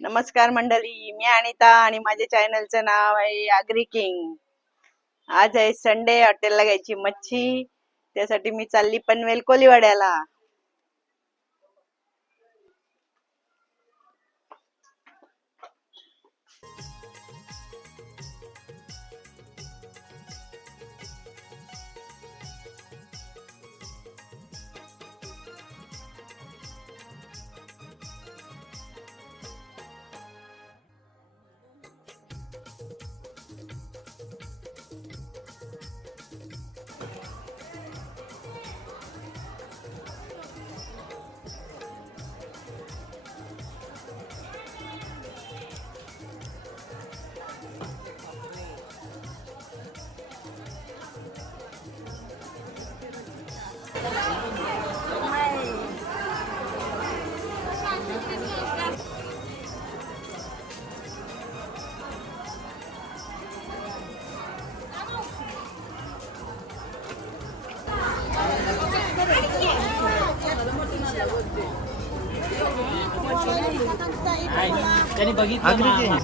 नमस्कार मंडळी मी अनिता आणि माझ्या चॅनलचं नाव आहे आग्री किंग. आज आहे संडे हॉटेलला घ्यायची मच्छी. त्यासाठी मी चालली पनवेल कोलीवाड्याला. त्यांनी बघितलं ना.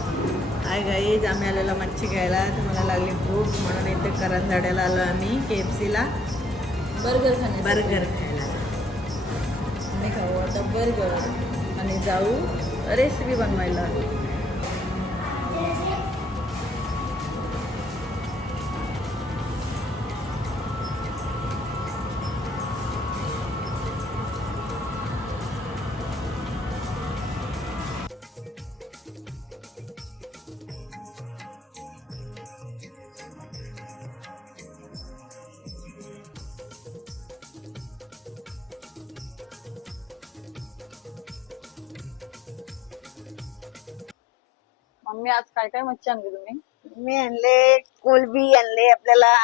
हाय गाईज आम्ही आलेलो मच्छी घ्यायला. तुम्हाला लागली भूक. म्हणून इथे करंजाड्याला आलो आम्ही के ला. बर्गर खाणे बर्गर खायला. आम्ही खाऊ आता बर्गर आणि जाऊ. रेसिपी बनवायला. मम्मी आज काय काय मच्छी आणली तुम्ही? मी आणले कोलबी आणले आपल्याला.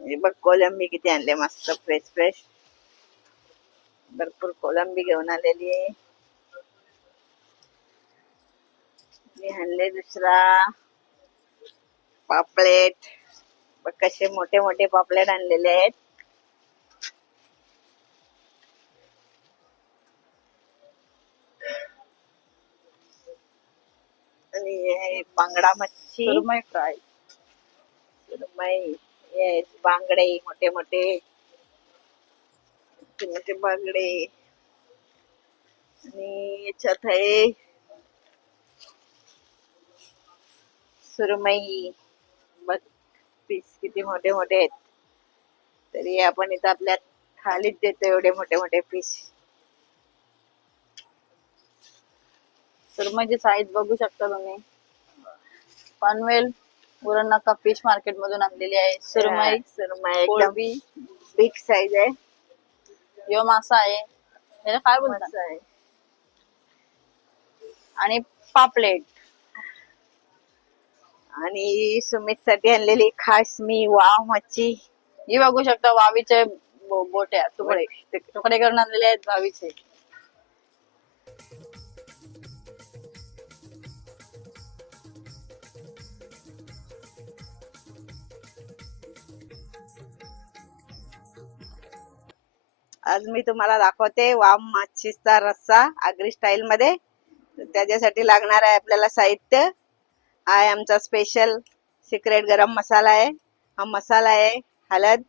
हे बघ कोलंबी किती आणले मस्त फ्रेश फ्रेश भरपूर कोलंबी घेऊन आलेली आहे. मी आणले दुसरा. पापलेट. बघ कसे मोठे मोठे पापलेट आणलेले आहेत आणि हे आहे बांगडा मच्छी सुरमई फ्राय. सुरमई येस बांगडे मोठे मोठे मोठे मोठे बांगडे. आणि याच्यात आहे सुरमई. बघ पीस किती मोठे मोठे आहेत. तरी आपण इथं आपल्या थालीत देतो एवढे मोठे मोठे पीस सुरमईची साईज बघू शकता तुम्ही. पनवेल नाका फिश मार्केट मधून आणलेली आहे. सुरमई सुरमई एकदम कोळंबी. बिग साईज आहे. यो मासा आहे. त्याला काय बोलतात आहे. आणि पापलेट. आणि सुमित साठी आणलेली खास मी वाव मच्छी. ही बघू शकता वावीचे बो- बोट्या तुकडे. तुकडे करून आणलेले आहेत वावीचे. आज मी तुम्हाला दाखवते वाम मच्छीचा रस्सा आगरी स्टाईल मध्ये. त्याच्यासाठी लागणार आहे आपल्याला साहित्य. हा आहे आमचा स्पेशल सिक्रेट गरम मसाला आहे. हा मसाला आहे हळद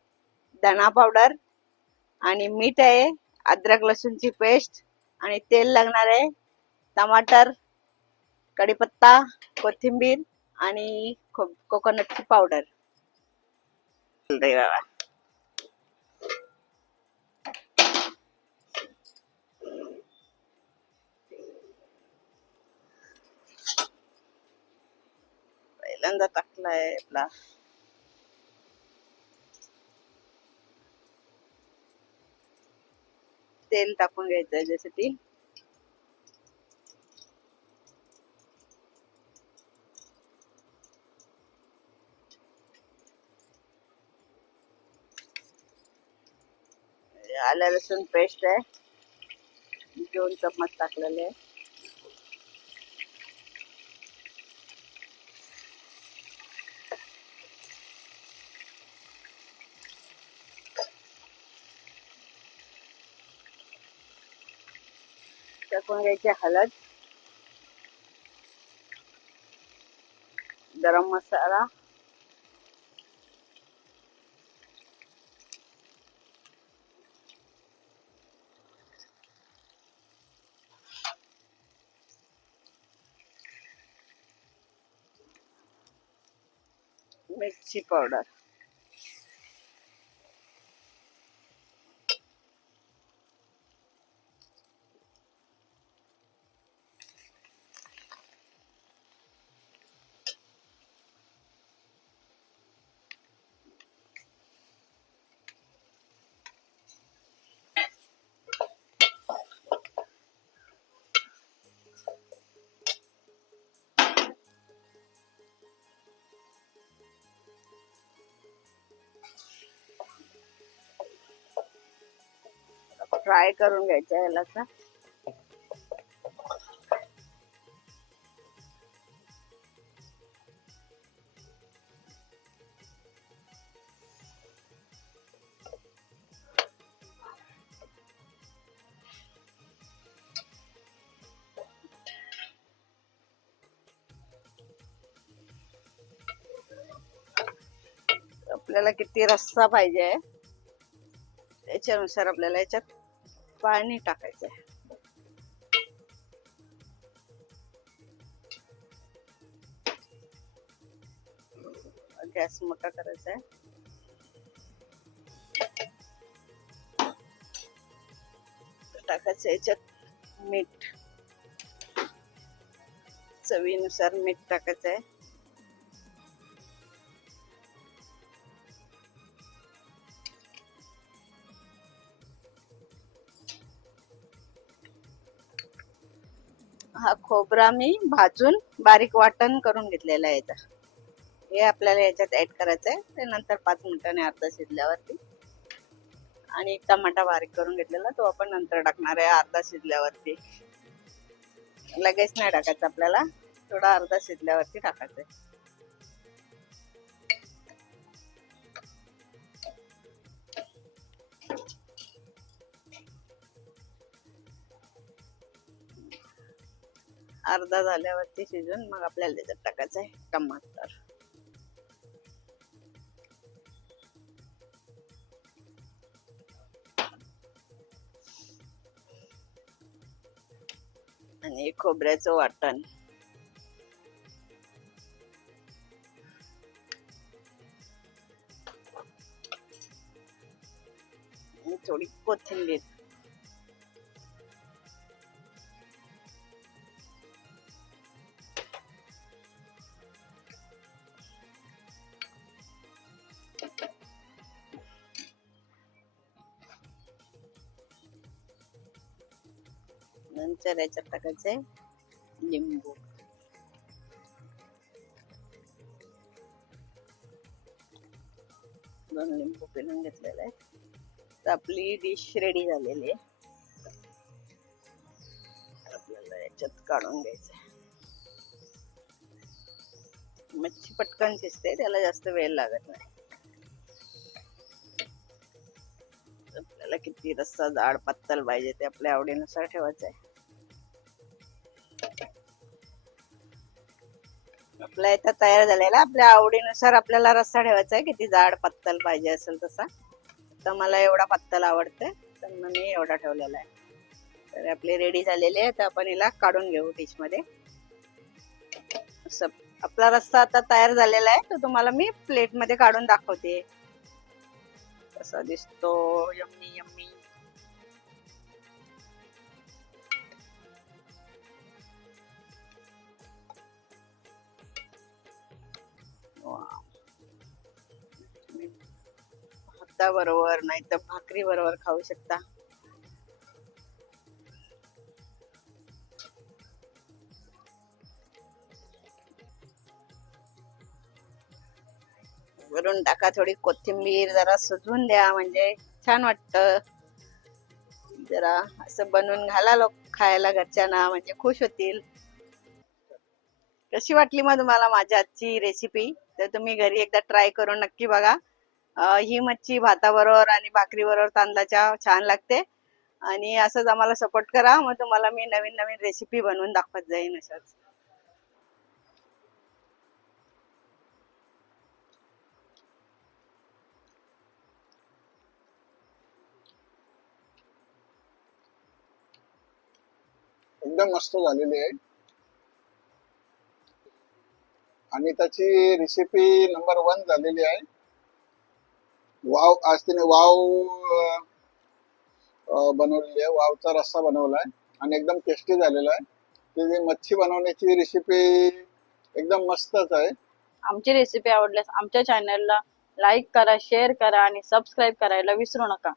धणा पावडर आणि मीठ आहे अद्रक लसूणची पेस्ट आणि तेल लागणार आहे टमाटर कढीपत्ता कोथिंबीर आणि कोकोनटची पावडर बाबा. पहिल्यांदा टाकलाय आपला. तेल टाकून घ्यायचं याच्यासाठी आलं लसूण पेस्ट आहे. दोन चम्मच टाकलेले आहे. kun ga yake halal daren masara मिर्ची पावडर फ्राय करून घ्यायचा याला असा आपल्याला किती रस्सा पाहिजे याच्यानुसार आपल्याला याच्यात पाणी टाकायचं. आहे गॅस मोठा करायचा आहे टाकायचं याच्यात मीठ. चवीनुसार मीठ टाकायचं आहे खोबरा मी भाजून बारीक वाटण करून घेतलेलं आहे याचा हे आपल्याला याच्यात ऍड करायचं आहे ते नंतर पाच मिनिटांनी अर्धा शिजल्यावरती. आणि टमाटा बारीक करून घेतलेला तो आपण नंतर टाकणार आहे अर्धा शिजल्यावरती. लगेच नाही टाकायचं आपल्याला. थोडा अर्धा शिजल्यावरती टाकायचं आहे अर्धा झाल्यावरती शिजून मग आपल्याला त्याच्यात टाकायचं आहे टमाटर. आणि खोबऱ्याचं वाटण. थोडी कोथिंबीर. नंतर याच्यात टाकायचंय लिंबू. दोन लिंबू पिळून घेतलेले आहे तर आपली डिश रेडी झालेली आहे. आपल्याला याच्यात काढून घ्यायचं मच्छी पटकन शिजते त्याला जास्त वेळ लागत नाही. आपल्याला किती रस्सा जाड पातळ पाहिजे ते आपल्या आवडीनुसार ठेवायचं आहे. आपला इथं तयार झालेला. आपल्या आवडीनुसार आपल्याला रस्सा ठेवायचा आहे. किती जाड पत्तल पाहिजे असेल तसा. तर मला एवढा पत्तल आवडते तर मी एवढा ठेवलेला आहे. तर आपले रेडी झालेले आहे. तर आपण हिला काढून घेऊ डिशमध्ये असं आपला रस्सा आता तयार झालेला आहे. तर तुम्हाला मी प्लेटमध्ये काढून दाखवते. कसा दिसतो. Yummy yummy. बरोबर नाही तर भाकरी बरोबर खाऊ शकता. वरून टाका थोडी कोथिंबीर जरा सुजवून द्या म्हणजे छान वाटतं. जरा असं बनवून घाला लोक खायला घरच्यांना म्हणजे खुश होतील. कशी वाटली मग तुम्हाला माझ्या आजची रेसिपी तर तुम्ही घरी एकदा ट्राय करून नक्की बघा. ही मच्छी भाताबरोबर आणि भाकरीबरोबर तांदळाच्या छान लागते. आणि असंच आम्हाला सपोर्ट करा. मग तुम्हाला मी नवीन नवीन रेसिपी बनवून दाखवत जाईन अशाच. एकदम मस्त झालेली आहे. आणि त्याची रेसिपी नंबर वन झालेली आहे. वाव आज तिने वाव बनवलेली आहे. वावचा रस्सा बनवला आहे आणि एकदम टेस्टी झालेला आहे. त्याची मच्छी बनवण्याची रेसिपी एकदम मस्तच आहे. आमची रेसिपी आवडल्यास आमच्या चॅनलला लाईक करा शेअर करा आणि सबस्क्राईब करायला विसरू नका.